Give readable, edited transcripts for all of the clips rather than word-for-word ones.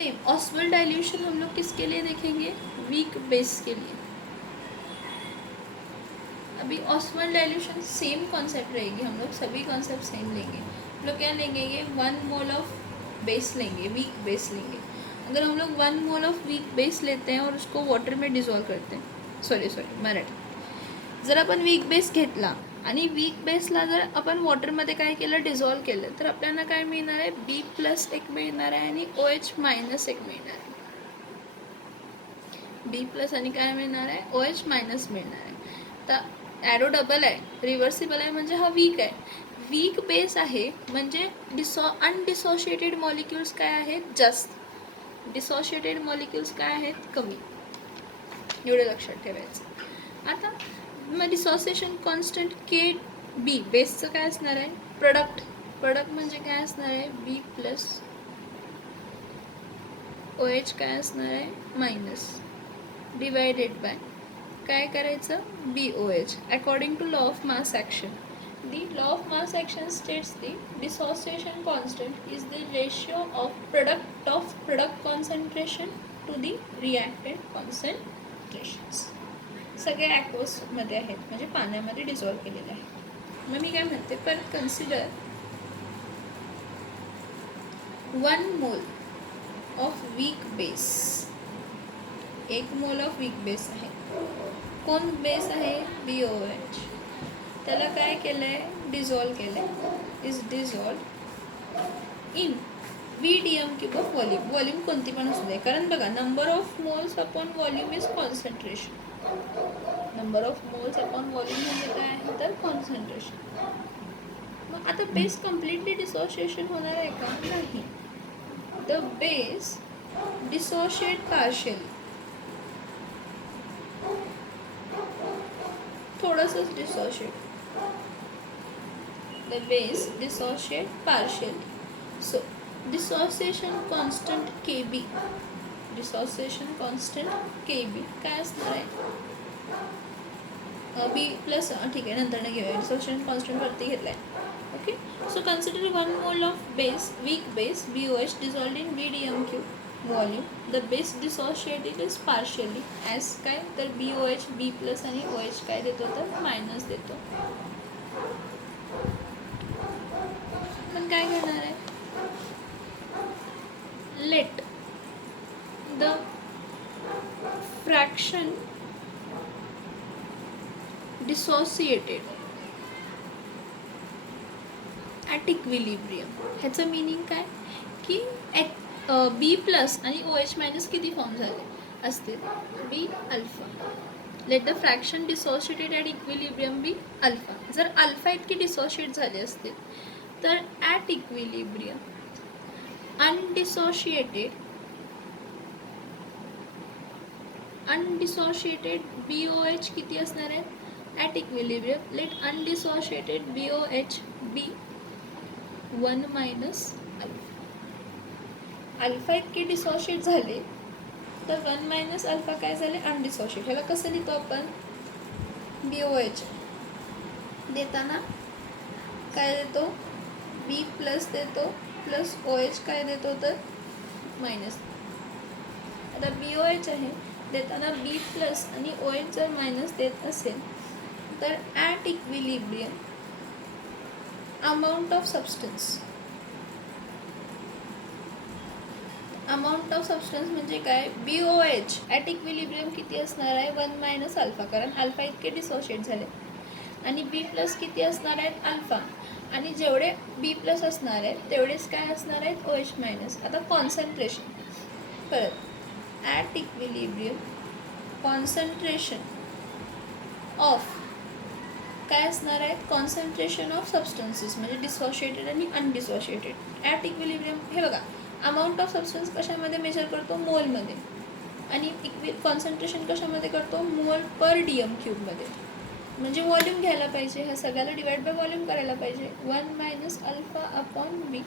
Same osmole dilution हम लोग किसके लिए देखेंगे, वीक बेस के लिए। अभी ऑस्मोल डाइल्यूशन सेम कॉन्सेप्ट रहेगी, हम लोग सभी कॉन्सेप्ट सेम लेंगे। हम लोग क्या लेंगे, ये 1 मोल ऑफ बेस लेंगे, वीक बेस लेंगे। अगर हम लोग 1 मोल ऑफ वीक बेस लेते हैं और उसको वॉटर में डिझॉल्व करते हैं, सॉरी मराठी, जर आपण वीक बेस घेतला आणि वीक बेसला जर आपण वॉटरमध्ये काय केलं, डिझॉल्व केलं, तर आपल्याला काय मिळणार आहे, B+ एक मिळणार आहे आणि OH- एक मिळणार आहे। B+ आणि काय मिळणार आहे, OH- मिळणार आहे। तर ॲरो डबल आहे, रिव्हर्सिबल आहे, म्हणजे हा वीक आहे। वीक बेस आहे म्हणजे अनडिसोशिएटेड मॉलिक्युल्स काय आहेत, जास्त, डिसोशिएटेड मॉलिक्युल्स काय आहेत, कमी। एवढं लक्षात ठेवायचं। आता मग डिसोसिएशन कॉन्स्टंट KB, बेसचं काय असणार आहे, प्रोडक्ट म्हणजे काय असणार आहे, B+ OH काय असणार आहे, मायनस, डिवायडेड बाय काय करायचं, BOH according to law of mass action. The law of mass action states the dissociation constant is the ratio of product concentration to the reactant concentrations। सगळे ॲक्वसमध्ये आहेत, म्हणजे पाण्यामध्ये dissolve केलेले आहेत। मग मी काय म्हणते, परत consider 1 mole of weak base, 1 mole of weak base आहे। कोण बेस आहे, BOH। त्याला काय केलं आहे, डिझॉल्व केलं आहे, is dissolve in VDM cube of volume. Volume कोणती पण असू दे, कारण बघा number of moles upon volume is concentration. Number of moles upon volume म्हणजे काय आहे, तर कॉन्सन्ट्रेशन। मग आता बेस कम्प्लिटली डिसोशिएशन होणार आहे का, नाही। द बेस डिसोशिएट पार्शियली, थोडंसंच dissociate, the base dissociate partially. So dissociation constant KB, dissociation constant KB काय असणार आहे, B+, ठीक आहे नंतर घेऊया, dissociation constant वरती घेतला आहे। Okay, so consider 1 mole of base, weak base BOH dissolved in VDM cube volume. The base dissociated is partially as काय, तर BOH B+ आणि OH काय देतो, तर मायनस देतो। पण काय करणार आहे, late the fraction dissociated at equilibrium. ह्याचं मिनिंग काय, की B+ आणि OH- किती फॉर्म झाले असतील, B alpha. Let the fraction dissociated at equilibrium B alpha. जर अल्फा इतकी डिसोशिएट झाले असतील, तर ॲट इक्विलिब्रियम अनडिसोशिएटेड BOH किती असणार आहे, at equilibrium let undissociated BOH be 1- alpha. Alpha इतके डिसोशिएट झाले, तर 1- अल्फा काय झाले, अनडिसोशिएट। ह्याला कसं लिहितो आपण, BOH देताना काय देतो, B+ देतो प्लस OH काय देतो, तर मायनस। आता BOH आहे, देताना B+ आणि OH जर मायनस देत असेल, तर at equilibrium amount of substance म्हणजे काय, BOH ॲट इक्विलिब्रियम किती असणार आहे, 1- अल्फा, कारण अल्फा इतके डिसोशिएट झाले, आणि B+ किती असणार आहेत, अल्फा, आणि जेवढे B+ असणार आहेत तेवढेच काय असणार आहेत, OH-। आता कॉन्सन्ट्रेशन, परत ॲट इक्विलिब्रियम कॉन्सन्ट्रेशन ऑफ काय असणार आहेत, कॉन्सन्ट्रेशन ऑफ सबस्टन्सेस, म्हणजे डिसोशिएटेड आणि अनडिसोशिएटेड ॲट इक्विलिब्रियम। हे बघा, अमाऊंट ऑफ सबस्टन्स कशामध्ये मेजर करतो, मोलमध्ये, आणि कॉन्सन्ट्रेशन कशामध्ये करतो, मोल पर DM क्यूबमध्ये, म्हणजे व्हॉल्यूम घ्यायला पाहिजे, ह्या सगळ्याला डिवाइड बाय व्हॉल्यूम करायला पाहिजे। 1- अल्फा अपॉन B,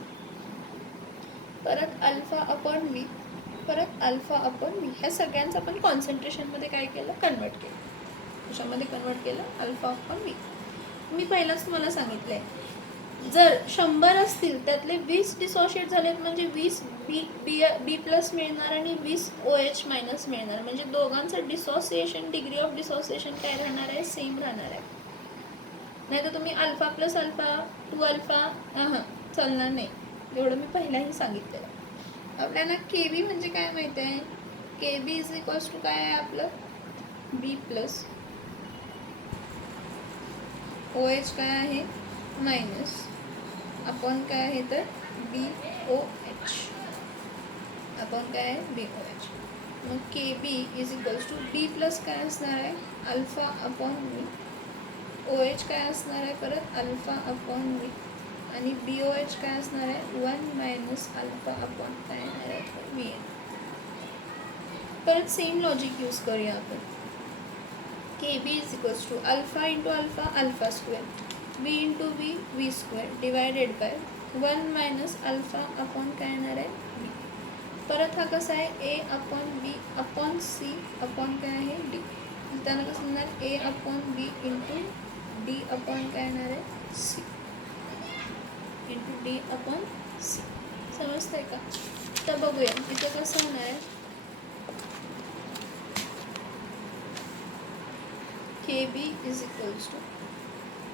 परत अल्फा अपॉन B, परत अल्फा अपॉन B, ह्या सगळ्यांचं आपण कॉन्सन्ट्रेशनमध्ये काय केलं, कन्वर्ट केलं। कशामध्ये कन्वर्ट केलं, अल्फा अपॉन B। मी पहिलाच तुम्हाला सांगितलं आहे, जर 100 असतील त्यातले 20 डिसोशिएट झालेत, म्हणजे 20 बी प्लस मिळणार आणि 20 OH मायनस मिळणार, म्हणजे दोघांचं डिसोसिएशन, डिग्री ऑफ डिसोसिएशन काय राहणार आहे, सेम राहणार आहे. नाही तर तुम्ही अल्फा प्लस अल्फा 2 अल्फा चालणार नाही, एवढं मी पहिलाही सांगितलेलं. आपल्याला KB म्हणजे काय माहिती आहे, KB इज इक्वल्स टू काय आहे आपलं, बी प्लस OH काय आहे मायनस आपण काय आहे तर BOH आपण काय आहे BOH. मग KB is equals to B plus काय असणार आहे अल्फा अपॉन बी, OH काय असणार आहे परत अल्फा अपॉन बी, आणि BOH काय असणार आहे 1 मायनस अल्फा अपॉन काय येणार आहे बी. परत सेम लॉजिक यूज करूया आपण. KB is equals to alpha into alpha alpha square, B into B B square divided by 1 minus alpha upon काय येणार आहे बी. परत हा कसा आहे A upon B upon C upon काय आहे डी, त्यानं कसं म्हणणार A upon B into D upon काय येणार आहे C into D upon C. समजतंय का? तर बघूया इथं कसं होणार आहे. KB is equals to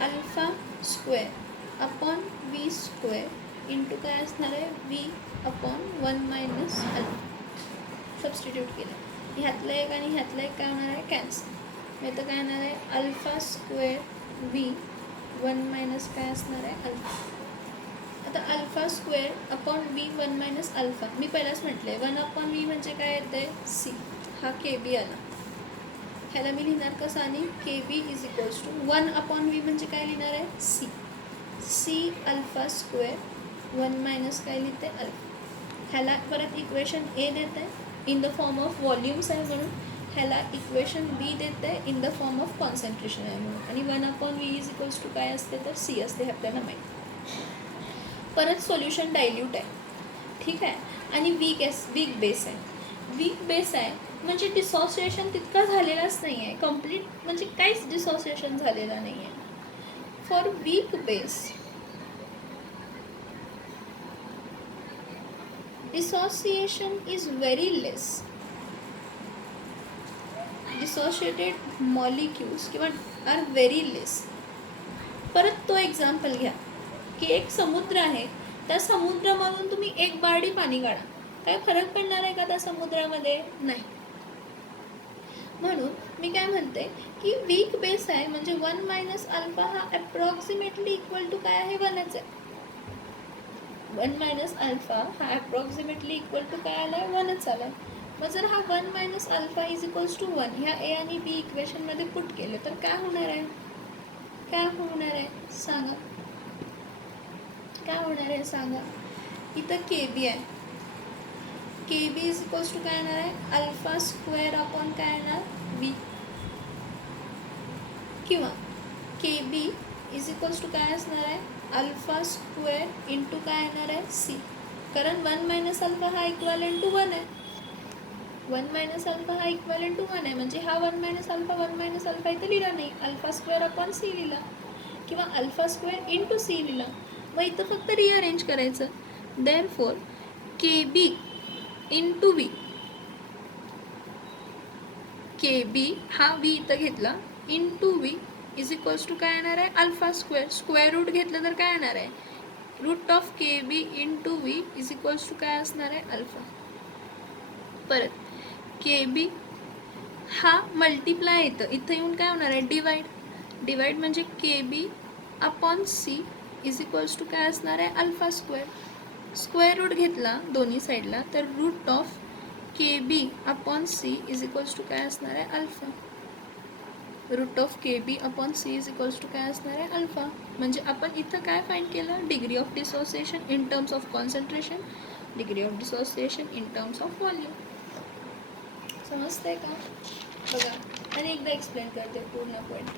alpha square upon B square into काय असणार आहे बी अपॉन 1 मायनस अल्फा. सबस्टिट्यूट केलं, ह्यातलं एक आणि ह्यातलं एक काय होणार आहे कॅन्सल. मग तर काय येणार आहे अल्फा स्क्वेअर बी 1 मायनस काय असणार आहे अल्फा. आता अल्फा स्क्वेअर अपॉन बी 1 मायनस अल्फा, मी पहिलाच म्हटलं आहे 1 अपॉन बी म्हणजे काय येतं आहे सी, हा KB आला. ह्याला मी लिहिणार कसं आणि KB is equals to 1 upon B म्हणजे काय लिहिणार आहे C, C alpha square 1 minus काय लिहिते अल्फा. ह्याला परत इक्वेशन A देत आहे in the form of volumes आहे म्हणून, ह्याला इक्वेशन B देत आहे in the form of concentration आहे म्हणून, आणि 1 upon B is equals to काय असते तर सी असते, हे आपल्याला माहीत. परत सोल्युशन डायल्यूट आहे, ठीक आहे, आणि वीक बेस आहे. वीक बेस आहे म्हणजे डिसोसिएशन तितका झालेलाच नाही आहे, कम्प्लीट म्हणजे काहीच डिसोसिएशन झालेला नाही आहे. For weak base dissociation is very less. Dissociated molecules किंवा आर व्हेरी लेस. परत तो एक्झाम्पल घ्या की एक समुद्र आहे, त्या समुद्रामधून तुम्ही एक बारडी पाणी काढा, काय फरक पडणार आहे का त्या समुद्रामध्ये? नाही. म्हणून मी काय म्हणते की वीक बेस आहे म्हणजे 1 मायनस अल्फा हा अप्रॉक्सिमेटली इक्वल टू काय आहे 1च आहे. 1 मायनस अल्फा हा अप्रॉक्सिमेटली इक्वल टू काय आला आहे 1च आला आहे. मग जर हा 1 minus alpha is equals to 1 ह्या A आणि B इक्वेशनमध्ये पुट केलं तर काय होणार आहे, काय होणार आहे सांगा, काय होणार आहे सांगा. इथं KB आहे, KB इज इक्वल्स टू काय येणार आहे अल्फा स्क्वेअर अपॉन काय येणार बी, किंवा KB इज इक्वल्स टू काय असणार आहे अल्फा स्क्वेअर इंटू काय येणार आहे सी, कारण 1 मायनस अल्फा हा इक्वॅलेंट टू 1 आहे. 1 मायनस अल्फा हा इक्वॅलेंट टू 1 आहे म्हणजे हा 1 मायनस अल्फा इथं लिहिला नाही, अल्फा स्क्वेअर अपॉन सी लिहिला किंवा अल्फा स्क्वेअर इंटू सी लिहिला. मग इथं फक्त रिअरेंज करायचं. Therefore KB into B, KB हा बी इथं घेतला into B is equals to काय येणार आहे अल्फा स्क्वेअर, स्क्वेअर रूट घेतलं तर काय येणार आहे root of KB into B is equals to काय असणार आहे अल्फा. परत KB हा मल्टिप्लाय येतं, इथं येऊन काय होणार आहे डिवाइड म्हणजे KB upon C is equals to काय असणार आहे अल्फा स्क्वेअर. स्क्वेअर रूट घेतला दोन्ही साईडला तर root of KB upon C is equals to काय असणार आहे alpha. Root of KB upon C is equals to काय असणार आहे अल्फा. म्हणजे आपण इथं काय फाइंड केलं degree of dissociation in terms of concentration, degree of dissociation in terms of volume. समजतंय का? बघा आणि एकदा एक्सप्लेन करते पूर्ण पॉईंट.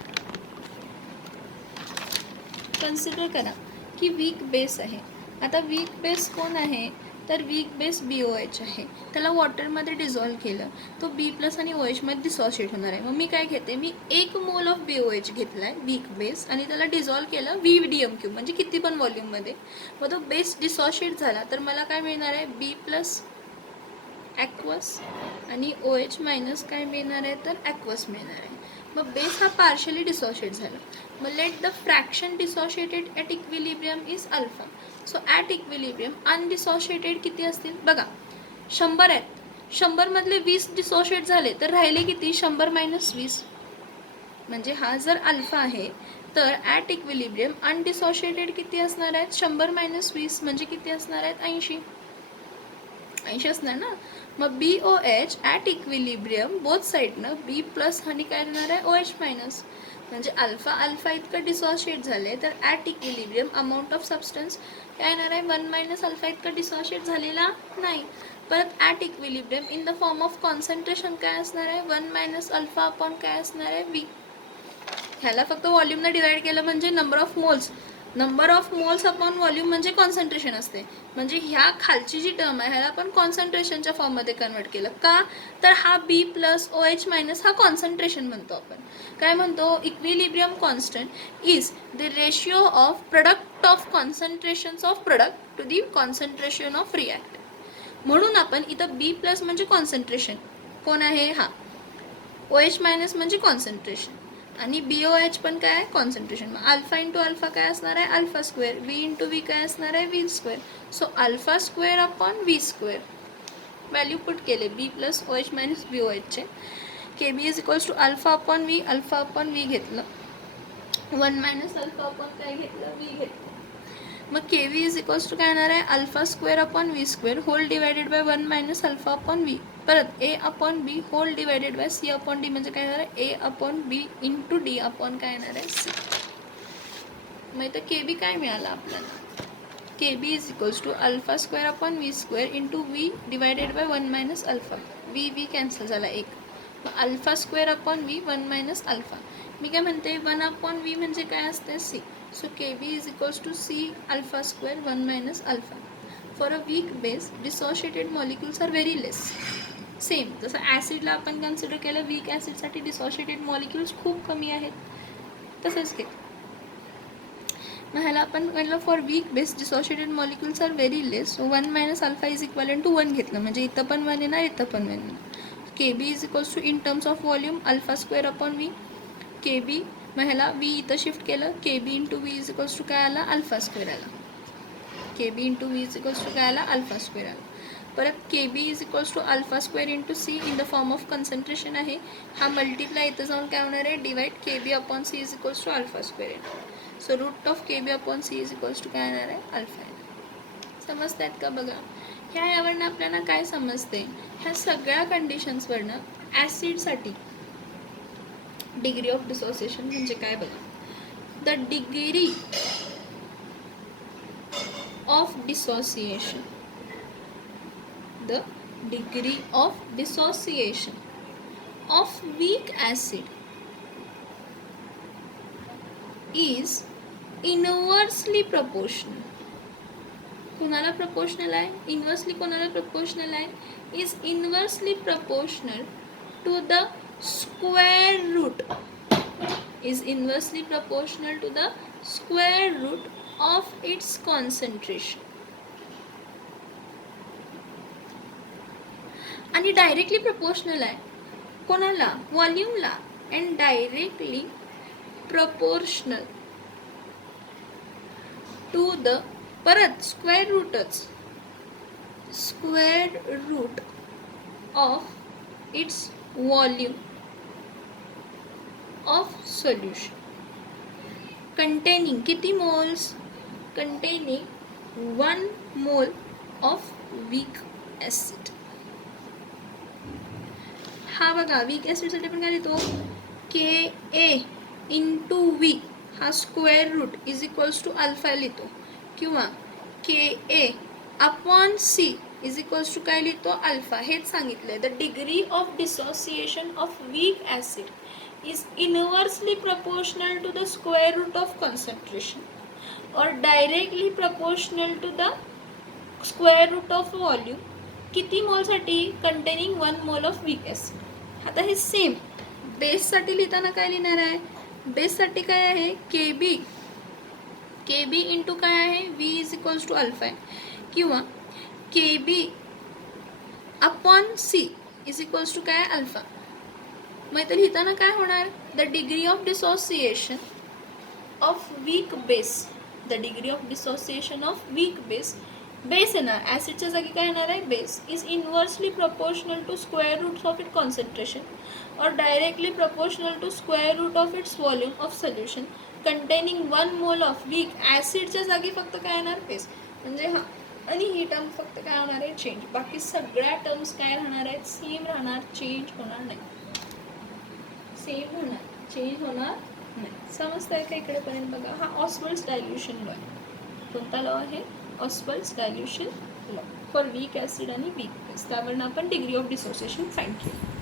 कन्सिडर करा की वीक बेस आहे. आता वीक बेस कोण आहे तर वीक बेस BOH आहे, त्याला वॉटरमध्ये डिझॉल्व्ह केलं, तो B प्लस आणि OH मध्ये डिसॉशिएट होणार आहे. मग मी काय घेते, मी 1 मोल ऑफ BOH घेतला आहे वीक बेस आणि त्याला डिझॉल्व्ह केलं VDM3 म्हणजे किती पण व्हॉल्यूममध्ये. मग तो बेस डिसॉशिएट झाला तर मला काय मिळणार आहे, B प्लस ॲक्वस आणि OH मायनस काय मिळणार आहे, तर ॲक्वस मिळणार आहे. मग बेस हा पार्शली डिसॉशिएट झाला. मग let the fraction dissociated at equilibrium is alpha. So at equilibrium undissociated किती असतील बघा, 100 आहेत. 100 मधले 20 डिसॉशिएट झाले तर राहिले किती, 100 मायनस 20. म्हणजे हा जर अल्फा आहे तर ॲट इक्विलिब्रियम अनडिसॉशिएटेड किती असणार आहेत, 100 मायनस 20 म्हणजे किती असणार आहेत, 80. 80 असणार ना. मग BOH ॲट इक्विलिब्रियम बोथ साईडनं B प्लस आणि काय येणार आहे, OH मायनस. म्हणजे अल्फा इतकं डिसॉशिएट झाले तर at equilibrium amount of substance काय येणार आहे, 1 मायनस अल्फा इतकं डिसॉशिएट झालेला नाही. परत at equilibrium in the form of concentration काय असणार आहे, 1 मायनस अल्फा अपॉन काय असणार आहे, V. ह्याला फक्त व्हॉल्यूमनं डिवाइड केलं म्हणजे number of moles upon volume म्हणजे कॉन्सन्ट्रेशन असते. म्हणजे ह्या खालची जी टर्म आहे ह्याला आपण कॉन्सन्ट्रेशनच्या फॉर्ममध्ये कन्वर्ट केलं. का तर हा B प्लस OH मायनस हा कॉन्सन्ट्रेशन म्हणतो आपण. काय म्हणतो, equilibrium constant is the ratio of product of concentrations of product to the concentration of react. म्हणून आपण इथं B प्लस म्हणजे कॉन्सन्ट्रेशन कोण आहे, हा OH मायनस म्हणजे कॉन्सन्ट्रेशन आणि BOH पण काय आहे, कॉन्सन्ट्रेशन. मग अल्फा इंटू अल्फा काय असणार आहे, alpha square. V into V काय असणार आहे, V square. So alpha square upon V square. Value put केले B प्लस OH मायनस BOHचे. KB is equals to alpha upon V घेतलं, 1 मायनस अल्फा अपॉन काय घेतलं, V घेतलं. मग KB इज इक्वल्स टू काय येणार आहे, alpha square upon V square whole divided by 1 minus alpha upon V. परत A अपॉन B whole divided by C अपॉन D म्हणजे काय येणार आहे, A अपॉन B इंटू D अपॉन काय येणार आहे, C. मग इथं KB काय मिळालं आपल्याला, KB is equals to alpha square upon V square into V divided by 1 minus alpha. V cancel झाला 1. मग alpha square upon V 1 minus alpha. मी काय म्हणते 1 अपॉन V म्हणजे काय असते, C. So KB is equals to C alpha square 1 minus alpha. For a weak base, dissociated molecules are very less. Same जसं ॲसिडला आपण कन्सिडर केलं, वीक ॲसिडसाठी डिसॉशिएटेड मॉलिक्युल्स खूप कमी आहेत, तसंच घेत. मग ह्याला आपण म्हटलं for weak base dissociated molecules are very less. So 1 minus alpha is equal to 1 घेतलं म्हणजे इथं पण 1 येणार, इथं पण 1 येणार. KB is equals to in terms of volume alpha square upon V. KB मग ह्याला V इथं शिफ्ट केलं, KB into V is equals to काय आला, अल्फा स्क्वेअर आला. KB into V is equals to काय आला, अल्फा स्क्वेअर आला. परत KB is equals to alpha square into C in the form of concentration आहे, हा मल्टिप्लाय इथं जाऊन काय होणार आहे, divide KB upon C is equals to alpha square येणार. So root of KB upon C is equals to काय येणार आहे, अल्फा येणार. समजत आहेत का बघा. यावरनं आपल्याला काय समजते, ह्या सगळ्या कंडिशन्सवरनं ॲसिडसाठी डिग्री ऑफ डिसोसिएशन म्हणजे काय बघा. The degree of dissociation, the degree of dissociation of weak acid is inversely proportional. कोणाला प्रपोर्शनल आहे, इनवर्सली कोणाला प्रपोर्शनल आहे, is inversely proportional to the square root, is inversely proportional to the square root of its concentration. आणि directly proportional आहे कोणाला, व्हॉल्यूमला. And directly proportional to the परत square root of its volume of solution containing किती moles, containing 1 mole of weak acid. हा बघा weak ॲसिडसाठी आपण काय लिहितो, KA इंटू V हा square root is equals to alpha लिहितो, किंवा KA upon C is equals to काय लिहितो, अल्फा. हेच सांगितलं, the degree of dissociation of weak acid is inversely proportional to the square root of concentration or directly proportional to the square root of volume किती मोलसाठी containing 1 mole of weak acid. आता हे same बेससाठी लिहिताना काय लिहिणार आहे, बेससाठी काय आहे के बी इंटू काय आहे V is equals to alpha आहे, किंवा K B upon C is equals to काय अल्फा. मग इथे लिहिताना काय होणार, the degree of dissociation of weak base, the degree of dissociation of weak base, base येणार ॲसिडच्या जागी काय येणार आहे base, is inversely proportional to square root of it concentration और directly proportional to square root of its volume of solution containing 1 mole of weak ॲसिडच्या जागी फक्त काय येणार बेस. म्हणजे हा आणि ही टर्म फक्त काय होणार आहे चेंज, बाकी सगळ्या टर्म्स काय राहणार आहेत सेम राहणार, चेंज होणार नाही, सेम होणार, चेंज होणार नाही. समजतंय का इकडेपर्यंत बघा. हा ऑस्वल्ड्स डायल्युशन लॉ आहे. कोणता लॉ आहे, Ostwald's dilution law for weak acid आणि वीक बेस. त्यावरून आपण डिग्री ऑफ डिसोसिएशन फाइंड केली.